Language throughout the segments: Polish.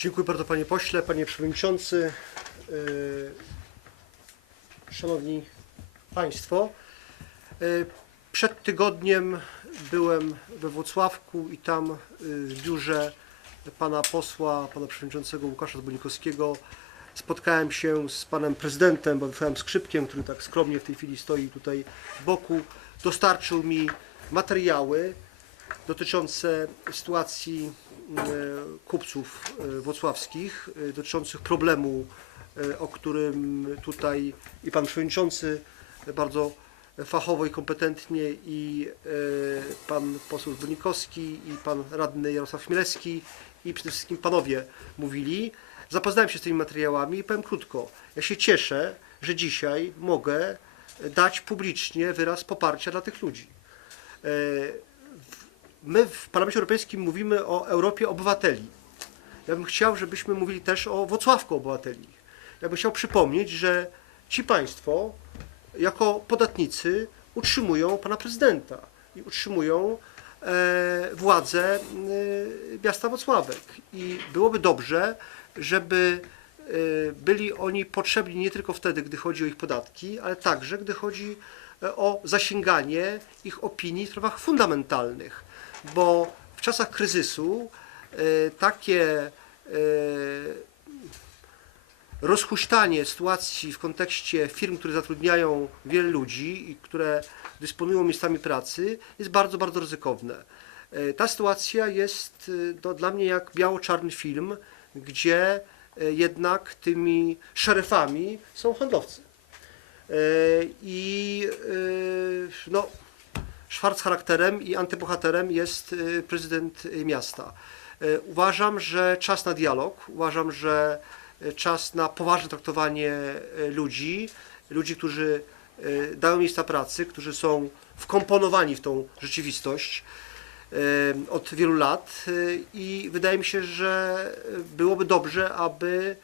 Dziękuję bardzo panie pośle, panie przewodniczący. Yy, Szanowni Państwo, yy, przed tygodniem byłem we Włocławku i tam yy, w biurze pana posła, pana przewodniczącego Łukasza Zbonikowskiego spotkałem się z panem prezydentem Władysławem Skrzypkiem, który tak skromnie w tej chwili stoi tutaj z boku. Dostarczył mi materiały dotyczące sytuacji e, kupców e, włocławskich, e, dotyczących problemu, e, o którym tutaj i pan przewodniczący bardzo fachowo i kompetentnie i e, pan poseł Zbonikowski i pan radny Jarosław Chmielewski i przede wszystkim panowie mówili. Zapoznałem się z tymi materiałami i powiem krótko. Ja się cieszę, że dzisiaj mogę dać publicznie wyraz poparcia dla tych ludzi. My w Parlamencie Europejskim mówimy o Europie obywateli. Ja bym chciał, żebyśmy mówili też o Wocławku obywateli. Ja bym chciał przypomnieć, że ci państwo jako podatnicy utrzymują pana prezydenta i utrzymują e, władzę e, miasta Wocławek. I byłoby dobrze, żeby e, byli oni potrzebni nie tylko wtedy, gdy chodzi o ich podatki, ale także, gdy chodzi e, o zasięganie ich opinii w sprawach fundamentalnych, bo w czasach kryzysu e, takie e, rozhuśtanie sytuacji w kontekście firm, które zatrudniają wiele ludzi i które dysponują miejscami pracy jest bardzo, bardzo ryzykowne. E, Ta sytuacja jest dla mnie jak biało-czarny film, gdzie jednak tymi szeryfami są handlowcy. I no, szwarc charakterem i antybohaterem jest e, prezydent e, miasta. E, Uważam, że czas na dialog, uważam, że czas na poważne traktowanie ludzi, ludzi, którzy dają miejsca pracy, którzy są wkomponowani w tą rzeczywistość od wielu lat i wydaje mi się, że byłoby dobrze, aby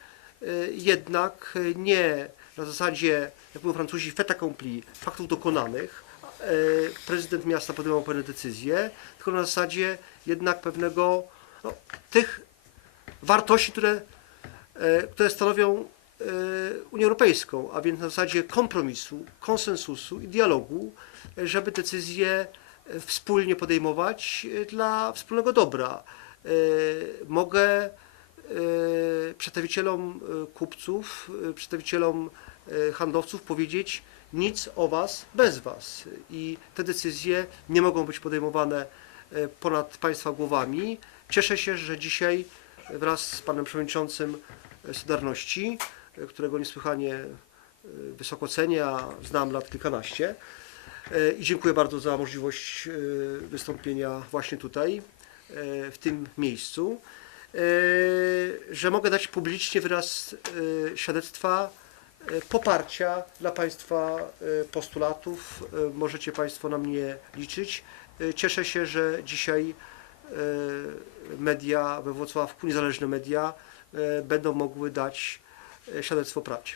jednak nie na zasadzie, jak mówią Francuzi, fait accompli, faktów dokonanych, prezydent miasta podejmował pewne decyzje, tylko na zasadzie jednak pewnego no, tych wartości, które, e, które stanowią e, Unię Europejską, a więc na zasadzie kompromisu, konsensusu i dialogu, e, żeby decyzje e, wspólnie podejmować e, dla wspólnego dobra. E, Mogę e, przedstawicielom e, kupców, e, przedstawicielom e, handlowców powiedzieć nic o Was bez Was. I te decyzje nie mogą być podejmowane e, ponad Państwa głowami. Cieszę się, że dzisiaj wraz z Panem Przewodniczącym e, Solidarności, e, którego niesłychanie e, wysoko cenię, a znam lat kilkanaście, e, i dziękuję bardzo za możliwość e, wystąpienia właśnie tutaj, e, w tym miejscu, e, że mogę dać publicznie wyraz e, świadectwa e, poparcia dla Państwa e, postulatów. E, Możecie Państwo na mnie liczyć. Cieszę się, że dzisiaj media we Włocławku, niezależne media, będą mogły dać świadectwo prawdzie.